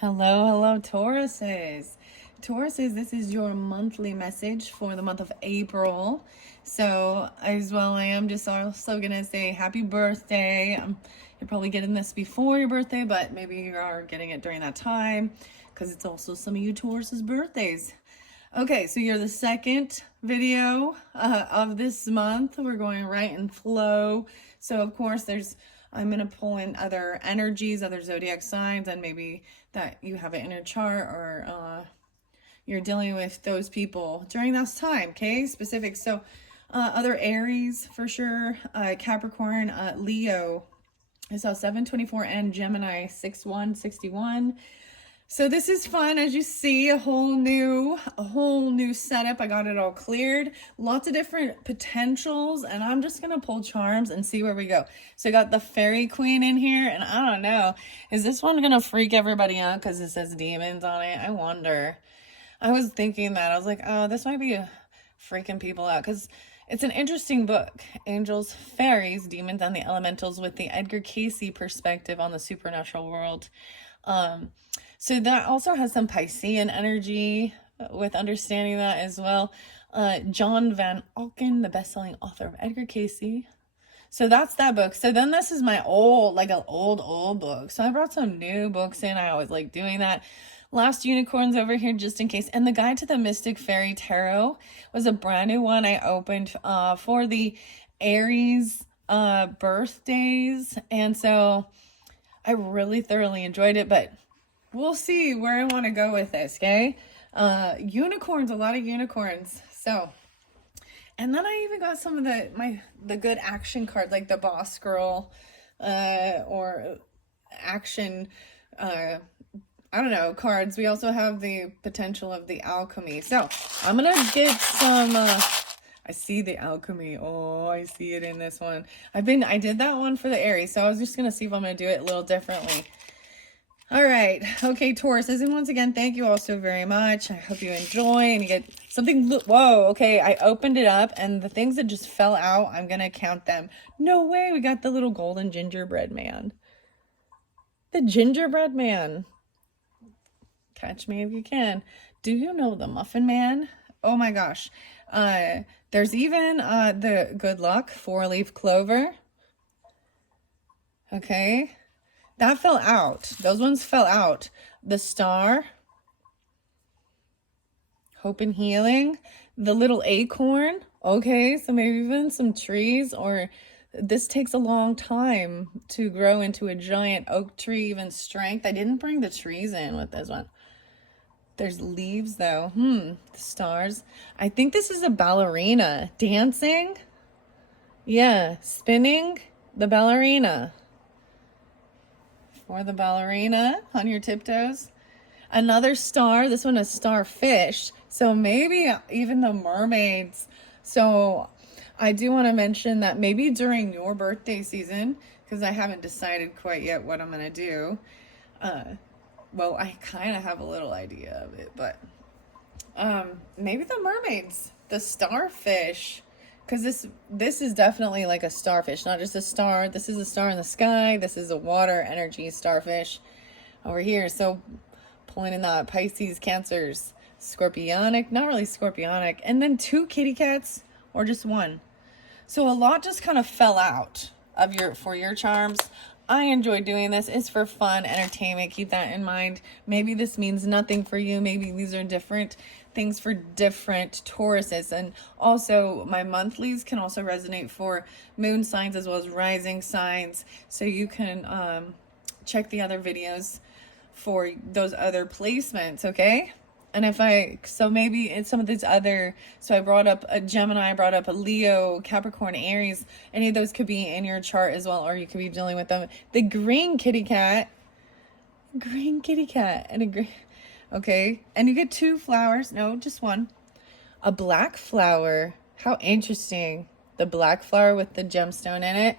Hello, Tauruses. Tauruses, this is your monthly message for the month of April. So, as well, I am just also going to say happy birthday. You're probably getting this before your birthday, but maybe you are getting it during that time because it's also some of you Taurus's birthdays. Okay, so you're the second video of this month. We're going right in flow. So, of course, I'm going to pull in other energies, other zodiac signs, and maybe that you have it in your chart or you're dealing with those people during this time, okay? Specific. So, other Aries for sure, Capricorn, Leo. I saw 724 and Gemini 6161. So this is fun. As you see, a whole new setup. I got it all cleared. Lots of different potentials, and I'm just gonna pull charms and see where we go. So I got the Fairy Queen in here, and I don't know, is this one gonna freak everybody out because it says demons on it? I wonder. I was thinking that. I was like, oh, this might be freaking people out because it's an interesting book. Angels, fairies, demons, and the elementals with the Edgar Cayce perspective on the supernatural world. So that also has some Piscean energy with understanding that as well. John Van Alken, the best-selling author of Edgar Cayce. So that's that book. So then this is my old book. So I brought some new books in. I always like doing that. Last Unicorns over here just in case. And the Guide to the Mystic Fairy Tarot was a brand new one I opened for the Aries birthdays. And so I really thoroughly enjoyed it, but we'll see where I want to go with this, okay? Unicorns, a lot of unicorns. So, and then I even got some of the good action cards, like the Boss Girl, or action, I don't know, cards. We also have the potential of the Alchemy. So, I'm gonna get some, I see the Alchemy. Oh, I see it in this one. I did that one for the Aries, so I was just gonna see if I'm gonna do it a little differently. All right. Okay, Tauruses. And once again, thank you all so very much. I hope you enjoy and you get something. Whoa. Okay. I opened it up and the things that just fell out, I'm going to count them. No way. We got the little golden gingerbread man. The gingerbread man. Catch me if you can. Do you know the muffin man? Oh my gosh. There's even the good luck 4-leaf clover. Okay. That fell out. Those ones fell out. The star. Hope and healing. The little acorn. Okay, so maybe even some trees, or this takes a long time to grow into a giant oak tree, even strength. I didn't bring the trees in with this one. There's leaves though. The stars. I think this is a ballerina. Dancing. Yeah, spinning. The ballerina. For the ballerina on your tiptoes. Another star. This one is starfish. So maybe even the mermaids. So I do want to mention that maybe during your birthday season, because I haven't decided quite yet what I'm going to do. Well, I kind of have a little idea of it, but maybe the mermaids, the starfish. Because this is definitely like a starfish, not just a star. This is a star in the sky. This is a water energy starfish over here. So pulling in the Pisces, Cancers, Scorpionic, not really Scorpionic. And then 2 kitty cats or just 1. So a lot just kind of fell out of for your charms. I enjoy doing this. It's for fun, entertainment. Keep that in mind. Maybe this means nothing for you. Maybe these are different things for different Tauruses. And also my monthlies can also resonate for moon signs as well as rising signs. So you can check the other videos for those other placements, okay? And so maybe it's some of these other, so I brought up a Gemini, I brought up a Leo, Capricorn, Aries. Any of those could be in your chart as well, or you could be dealing with them. The green kitty cat, and a green, okay. And you get 2 flowers, no, just 1. A black flower, how interesting. The black flower with the gemstone in it.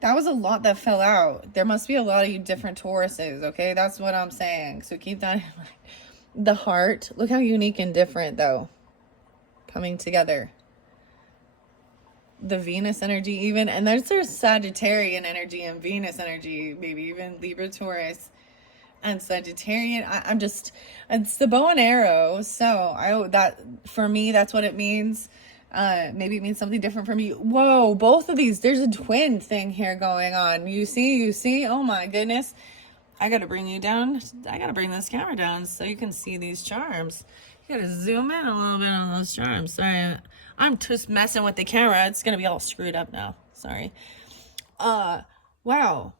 That was a lot that fell out. There must be a lot of you different Tauruses, okay? That's what I'm saying, so keep that in mind. The heart, look how unique and different though, coming together. The Venus energy even, and there's Sagittarian energy and Venus energy, maybe even Libra, Taurus. and Sagittarian. I'm just, it's the bow and arrow. So that for me, that's what it means. Maybe it means something different from you. Whoa, both of these, there's a twin thing here going on. You see, oh my goodness. I gotta bring you down. I gotta bring this camera down so you can see these charms. You gotta zoom in a little bit on those charms. Sorry, I'm just messing with the camera. It's gonna be all screwed up now. Sorry. Wow.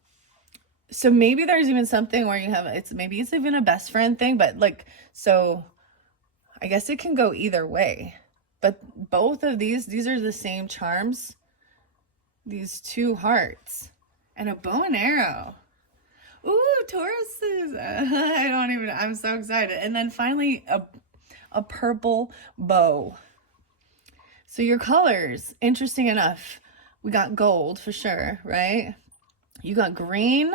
So maybe there's even something where you have, maybe it's even a best friend thing, but like, so I guess it can go either way. But both of these are the same charms. These two hearts and a bow and arrow. Ooh, Tauruses. I'm so excited. And then finally a purple bow. So your colors, interesting enough, we got gold for sure, right? You got green,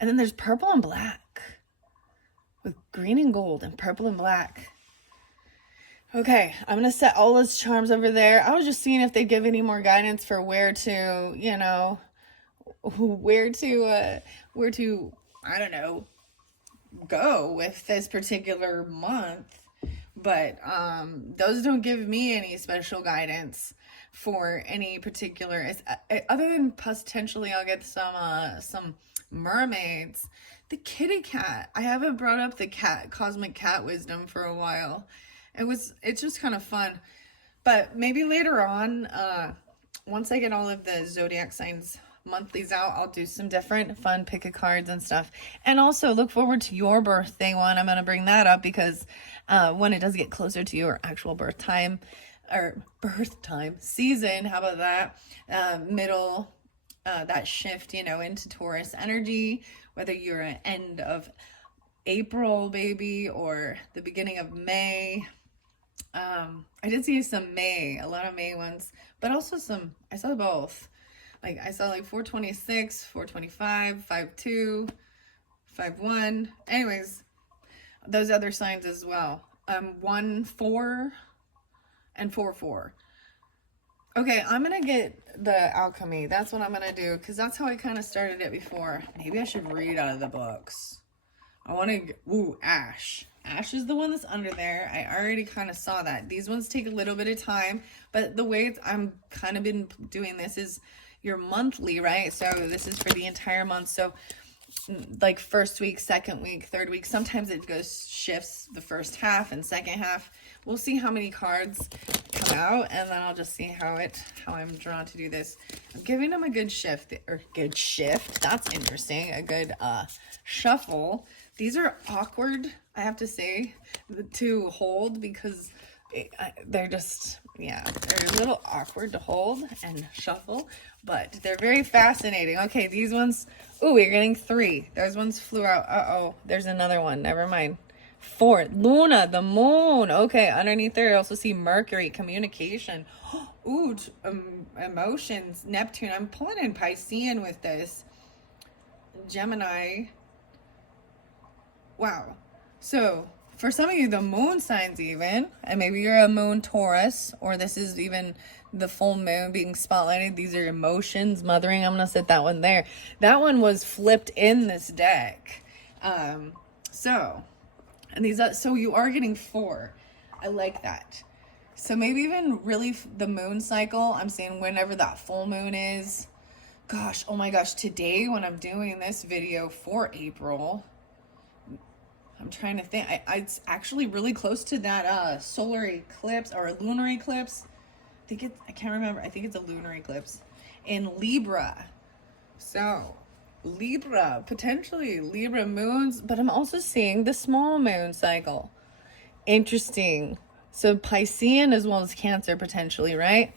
and then there's purple and black. With green and gold and purple and black. Okay, I'm going to set all those charms over there. I was just seeing if they give any more guidance for where to, you know, where to, I don't know, go with this particular month. But those don't give me any special guidance for any particular, other than potentially I'll get some mermaids. The kitty cat, I haven't brought up the cosmic cat wisdom for a while. It's just kind of fun. But maybe later on, once I get all of the zodiac signs monthlies out, I'll do some different fun pick a cards and stuff. And also look forward to your birthday one. I'm going to bring that up because when it does get closer to your actual birth time season, how about that? That shift, you know, into Taurus energy, whether you're an end of April baby or the beginning of May. I did see a lot of May ones, but also I saw both. Like I saw like 426, 425, 52, 51. Anyways, those other signs as well. 1, 4, and 4, 4. Okay, I'm gonna get the Alchemy. That's what I'm gonna do, because that's how I kind of started it before. Maybe I should read out of the books. I want to, Ash. Ash is the one that's under there. I already kind of saw that. These ones take a little bit of time, but the way I'm kind of been doing this is your monthly, right? So this is for the entire month. So like first week, second week, third week, sometimes it shifts the first half and second half. We'll see how many cards come out, and then I'll just see how I'm drawn to do this. I'm giving them a good shift. That's interesting. A good shuffle. These are awkward, I have to say, to hold, because they're just, they're a little awkward to hold and shuffle, but they're very fascinating. Okay, these ones, we're getting 3. Those ones flew out. There's another one. Never mind. 4, Luna, the moon. Okay, underneath there, I also see Mercury, communication. Emotions, Neptune. I'm pulling in Piscean with this. Gemini. Wow. So for some of you, the moon signs even, and maybe you're a moon Taurus, or this is even the full moon being spotlighted. These are emotions, mothering. I'm going to set that one there. That one was flipped in this deck. So you are getting 4. I like that. So maybe even really the moon cycle, I'm saying whenever that full moon is. Gosh, oh my gosh, today when I'm doing this video for April, I'm trying to think. It's actually really close to that solar eclipse or lunar eclipse. I can't remember. I think it's a lunar eclipse in Libra. So Libra, potentially Libra moons, but I'm also seeing the small moon cycle. Interesting. So Piscean as well as Cancer potentially, right?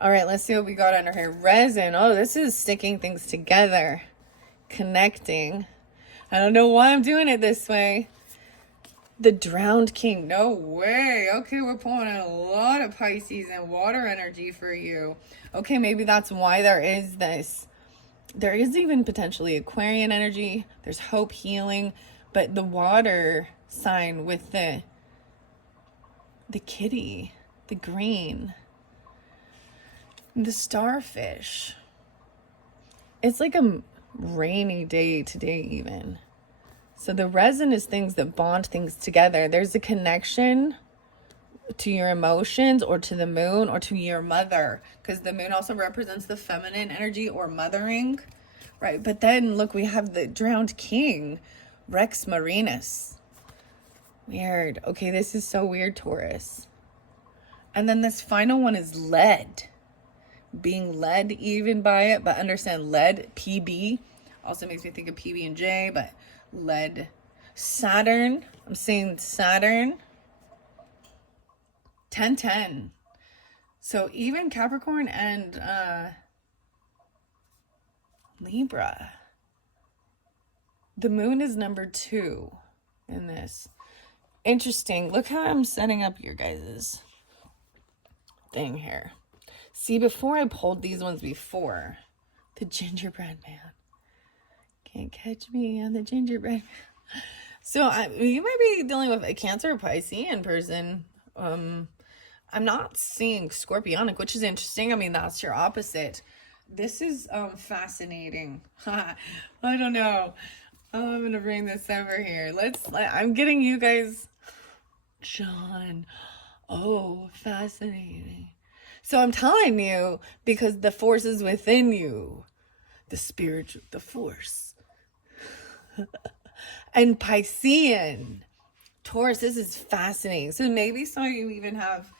All right, let's see what we got under here. Resin. Oh, this is sticking things together. Connecting. I don't know why I'm doing it this way. The Drowned King. No way. Okay, we're pulling in a lot of Pisces and water energy for you. Okay, maybe that's why there is this. There is even potentially Aquarian energy. There's hope, healing. But the water sign with the kitty, the green, the starfish. It's like a rainy day today even. So the resin is things that bond things together. There's a connection to your emotions or to the moon or to your mother, because the moon also represents the feminine energy or mothering, right? But then look, we have the drowned king, Rex Marinus. Weird. Okay, this is so weird, Taurus. And then this final one is lead. Being led even by it, but understand lead, PB, also makes me think of PB&J, but lead. Saturn, I'm saying Saturn. 10-10. So even Capricorn and Libra. The moon is number 2 in this. Interesting. Look how I'm setting up your guys' thing here. See, before I pulled these ones before, the gingerbread man. Can't catch me on the gingerbread man. So you might be dealing with a Cancer or Piscean person. I'm not seeing Scorpionic, which is interesting. I mean, that's your opposite. This is fascinating. I don't know. I'm gonna bring this over here. I'm getting you guys, John. Oh, fascinating. So I'm telling you, because the force is within you, the spirit, the force. And Piscean, Taurus, this is fascinating. So maybe some of you even have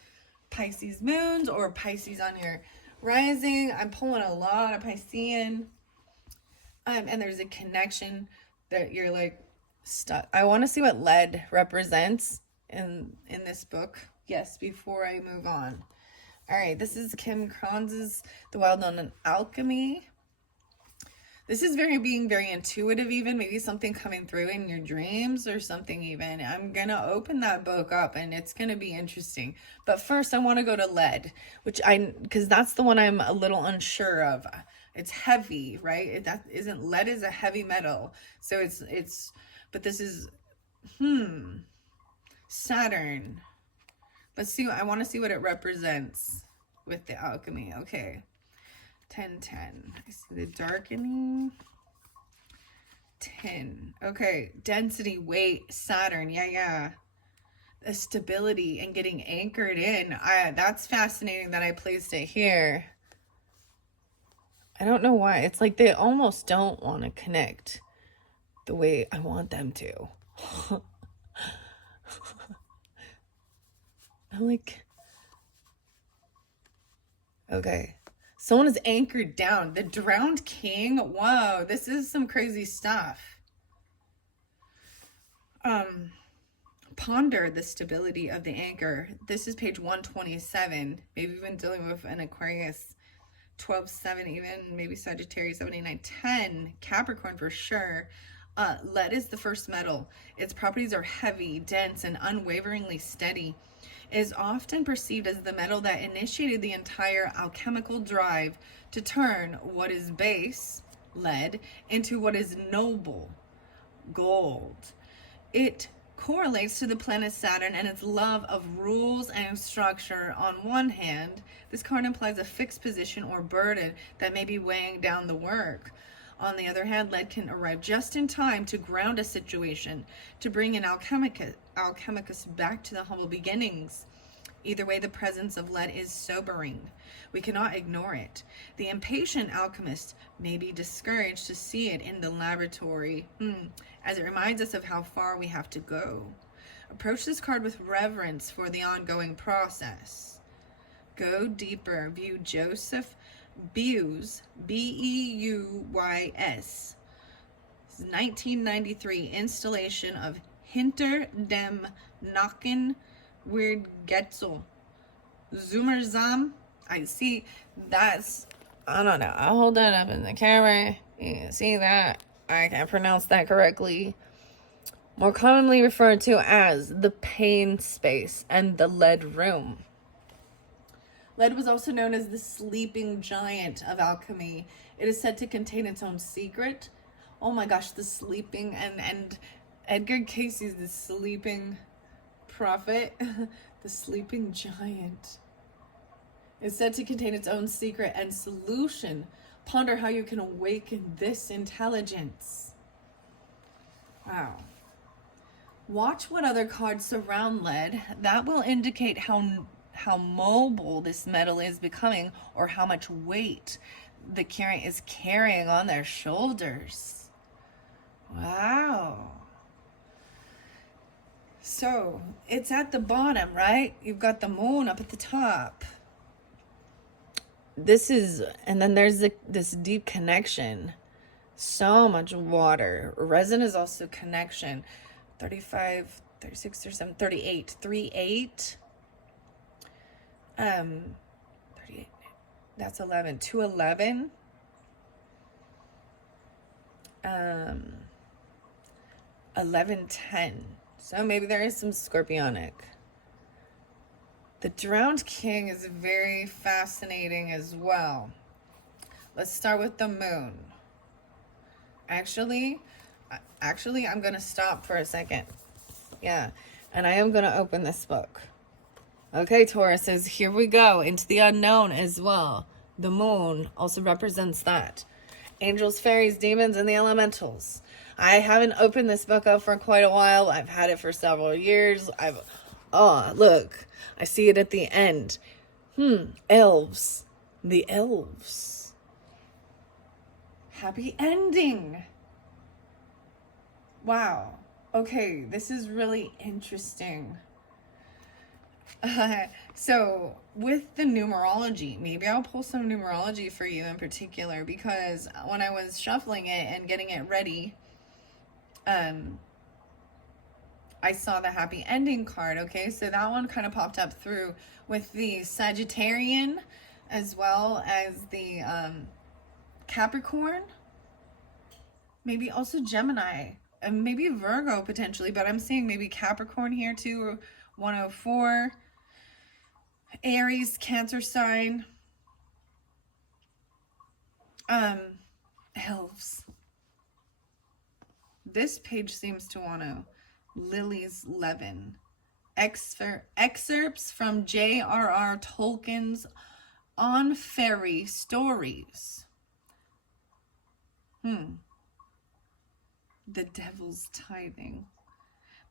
Pisces moons or Pisces on your rising. I'm pulling a lot of Piscean. And there's a connection that you're like stuck. I want to see what lead represents in this book. Yes, before I move on. All right, this is Kim Kranz's The Wild Known in Alchemy. This is being very intuitive even, maybe something coming through in your dreams or something even. I'm going to open that book up and it's going to be interesting. But first I want to go to lead, because that's the one I'm a little unsure of. It's heavy, right? Lead is a heavy metal. So but this is, Saturn. Let's see. I want to see what it represents with the alchemy. Okay. 10-10. I see the darkening. 10. Okay. Density, weight, Saturn. Yeah. The stability and getting anchored in. That's fascinating that I placed it here. I don't know why. It's like they almost don't want to connect the way I want them to. I'm like, okay. Someone is anchored down. The drowned king. Whoa, this is some crazy stuff. Ponder the stability of the anchor. This is page 127. Maybe you've been dealing with an Aquarius. 12-7 even, maybe Sagittarius 7-8-9-10, Capricorn for sure. Lead is the first metal. Its properties are heavy, dense, and unwaveringly steady. It is often perceived as the metal that initiated the entire alchemical drive to turn what is base, lead, into what is noble, gold. It correlates to the planet Saturn and its love of rules and structure. On one hand, this card implies a fixed position or burden that may be weighing down the work. On the other hand, lead can arrive just in time to ground a situation, to bring an alchemicus back to the humble beginnings. Either way, the presence of lead is sobering. We cannot ignore it. The impatient alchemist may be discouraged to see it in the laboratory, as it reminds us of how far we have to go. Approach this card with reverence for the ongoing process. Go deeper. View Joseph Beus, Beuy's 1993 installation of Hinter dem Nacken Weird Getzel. Zoomerzam. I see that's, I don't know. I'll hold that up in the camera. You can see that. I can't pronounce that correctly. More commonly referred to as the pain space and the lead room. Lead was also known as the sleeping giant of alchemy. It is said to contain its own secret. Oh my gosh, the sleeping, and Edgar Casey's the sleeping prophet, the sleeping giant. It's said to contain its own secret and solution. Ponder how you can awaken this intelligence. Wow. Watch what other cards surround lead. That will indicate how mobile this metal is becoming, or how much weight the carrier is carrying on their shoulders. Wow. So it's at the bottom, right? You've got the moon up at the top. And then there's this deep connection. So much water. Resin is also connection. 35, 36, 37, 38. 38. 38. That's 11. 211. 1110. So maybe there is some scorpionic. The Drowned King is very fascinating as well. Let's start with the moon. Actually, I'm going to stop for a second. Yeah. And I am going to open this book. Okay, Tauruses, here we go into the unknown as well. The moon also represents that. Angels, fairies, demons, and the elementals. I haven't opened this book up for quite a while. I've had it for several years. Oh, look. I see it at the end. Elves. The elves. Happy ending. Wow. Okay, this is really interesting. So with the numerology, maybe I'll pull some numerology for you in particular, because when I was shuffling it and getting it ready, I saw the happy ending card. Okay, so that one kind of popped up through with the Sagittarian as well as the Capricorn, maybe also Gemini, and maybe Virgo potentially, but I'm seeing maybe Capricorn here too, 104, Aries, Cancer sign, elves. This page seems to want to Lily's Levin. Excerpts from J.R.R. Tolkien's On Fairy Stories. The Devil's Tithing.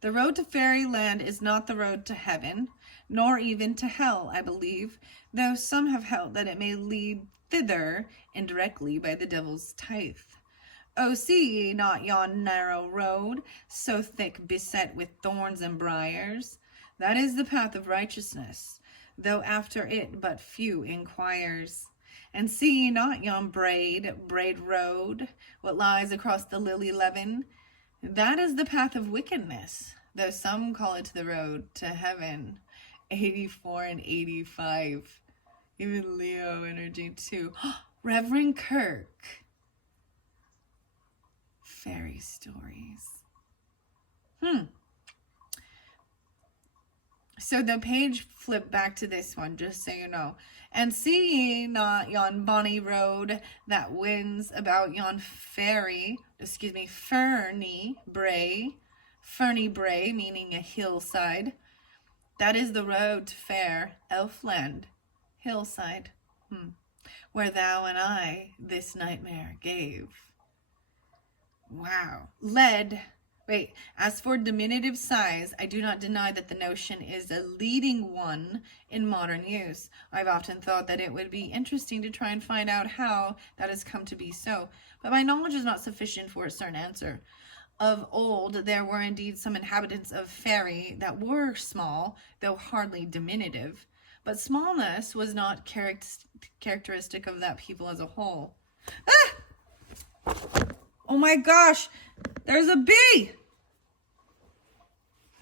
The road to fairyland is not the road to heaven, nor even to hell, I believe, though some have held that it may lead thither indirectly by the devil's tithe. Oh, see ye not yon narrow road, so thick beset with thorns and briars? That is the path of righteousness, though after it but few inquires. And see ye not yon braid road, what lies across the lily Levin? That is the path of wickedness, though some call it the road to heaven. 84 and 85. Even Leo energy too. Reverend Kirk. Fairy stories. So the page flipped back to this one, just so you know. And see ye not yon bonny road that winds about yon ferny brae, meaning a hillside. That is the road to fair Elfland, hillside, where thou and I this nightmare gave. Wow. Lead. Wait, as for diminutive size, I do not deny that the notion is a leading one in modern use. I've often thought that it would be interesting to try and find out how that has come to be so, but my knowledge is not sufficient for a certain answer. Of old, there were indeed some inhabitants of Fairy that were small, though hardly diminutive, but smallness was not characteristic of that people as a whole. Ah! Oh my gosh, there's a bee.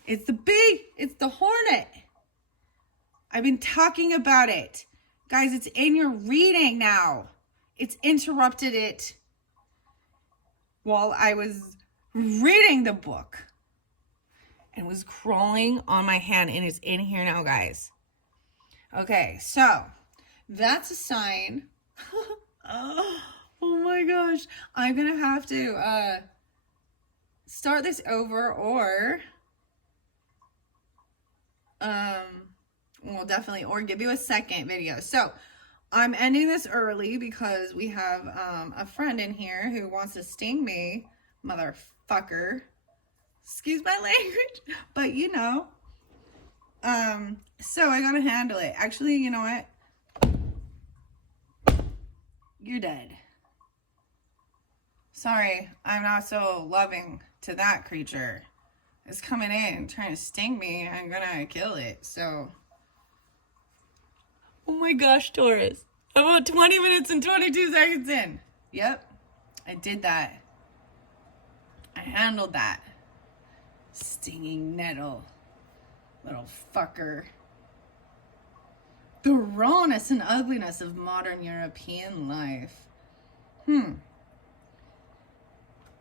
It's the bee. It's the hornet. I've been talking about it. Guys, it's in your reading now. It's interrupted it while I was reading the book and was crawling on my hand, and it's in here now, guys. Okay, so that's a sign. Oh my gosh. I'm going to have to start this over, or well, definitely, or give you a second video. So I'm ending this early because we have a friend in here who wants to sting me, motherfucker. Excuse my language. But you know, so I gotta handle it. Actually, you know what? You're dead. Sorry, I'm not so loving to that creature. It's coming in, trying to sting me. I'm gonna kill it, so. Oh my gosh, Taurus. About 20 minutes and 22 seconds in. Yep, I did that. I handled that. Stinging nettle. Little fucker. The rawness and ugliness of modern European life.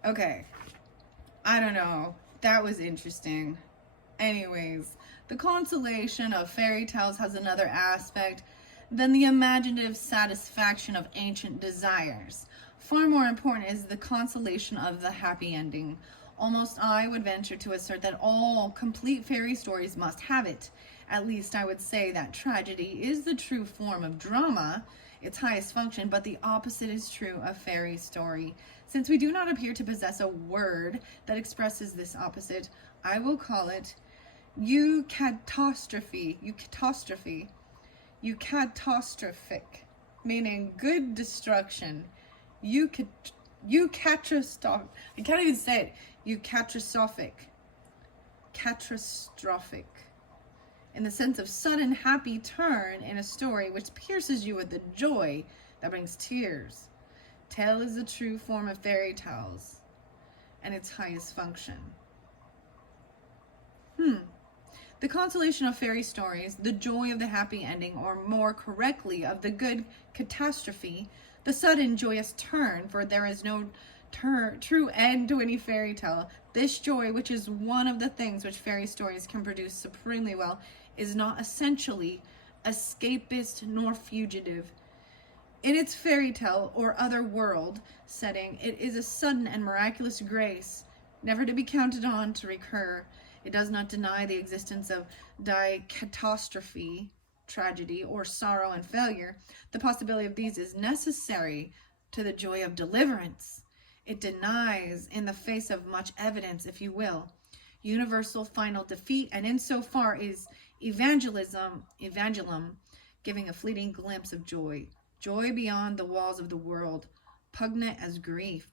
Okay. I don't know. That was interesting. Anyways, the consolation of fairy tales has another aspect than the imaginative satisfaction of ancient desires. Far more important is the consolation of the happy ending. Almost I would venture to assert that all complete fairy stories must have it. At least I would say that tragedy is the true form of drama, its highest function, but the opposite is true of fairy story. Since we do not appear to possess a word that expresses this opposite, I will call it eucatastrophe, meaning good destruction. Eucatastrophic. I can't even say it. Catastrophic. In the sense of sudden happy turn in a story which pierces you with the joy that brings tears. Tale is the true form of fairy tales and its highest function. The consolation of fairy stories, the joy of the happy ending, or more correctly of the good catastrophe, the sudden joyous turn, for there is no true end to any fairy tale. This joy, which is one of the things which fairy stories can produce supremely well, is not essentially escapist nor fugitive. In its fairy tale or other world setting, it is a sudden and miraculous grace, never to be counted on to recur. It does not deny the existence of catastrophe, tragedy, or sorrow and failure. The possibility of these is necessary to the joy of deliverance. It denies, in the face of much evidence, if you will, universal final defeat, and insofar is evangelum, giving a fleeting glimpse of joy beyond the walls of the world, pugnant as grief.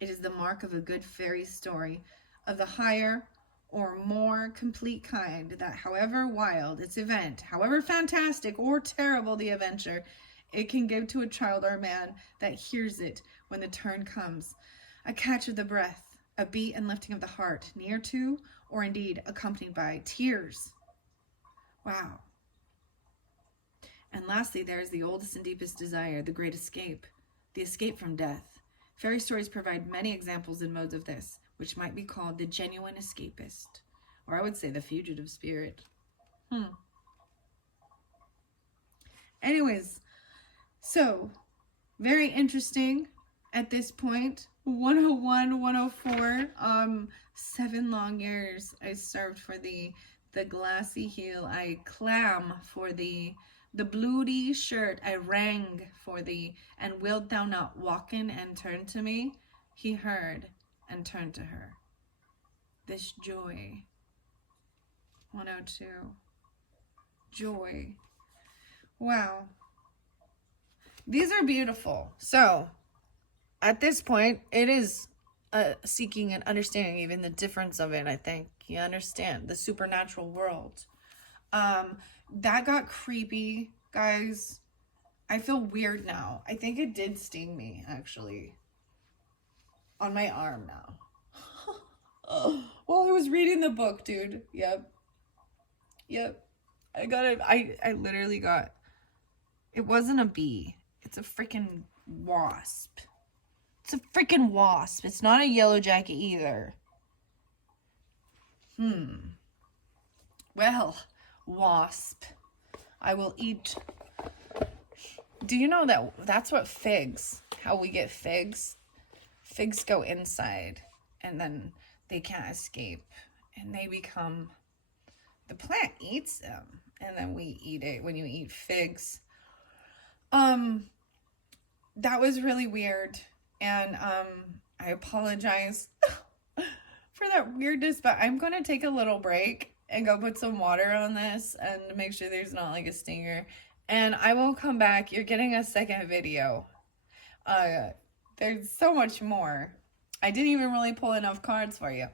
It is the mark of a good fairy story, of the higher or more complete kind, that however wild its event, however fantastic or terrible the adventure, it can give to a child or a man that hears it when the turn comes, a catch of the breath, a beat and lifting of the heart, near to, or indeed accompanied by, tears. Wow. And lastly, there is the oldest and deepest desire, the great escape, the escape from death. Fairy stories provide many examples and modes of this, which might be called the genuine escapist, or I would say the fugitive spirit. Anyways, so very interesting at this point. 101, 104, 7 long years I served for the glassy heel. I clam for the bloody shirt. I rang for thee, and wilt thou not walk in and turn to me? He heard and turned to her. This joy. 102. Joy. Wow. These are beautiful. So, at this point, it is seeking and understanding even the difference of it, I think. You understand the supernatural world. That got creepy, guys. I feel weird now. I think it did sting me, actually. On my arm now. Well, I was reading the book, dude. Yep. I literally got, it wasn't a bee. It's a freaking wasp. It's not a yellow jacket either. Well, wasp. I will eat. Do you know that that's what figs, how we get figs? Figs go inside and then they can't escape and they become, the plant eats them and then we eat it when you eat figs. That was really weird, and I apologize for that weirdness, but I'm going to take a little break and go put some water on this and make sure there's not like a stinger. And I will come back. You're getting a second video. There's so much more. I didn't even really pull enough cards for you,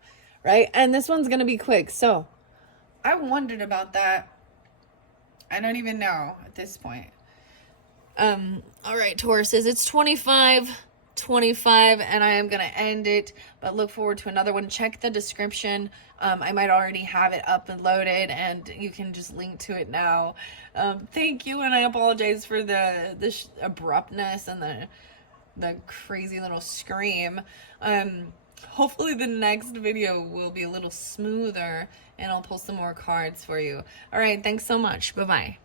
right? And this one's going to be quick. So I wondered about that. I don't even know at this point. All right, Tauruses, it's 25, and I am going to end it, but look forward to another one. Check the description. I might already have it up and loaded, and you can just link to it now. Thank you, and I apologize for the abruptness and the crazy little scream. Hopefully the next video will be a little smoother, and I'll pull some more cards for you. All right, thanks so much. Bye-bye.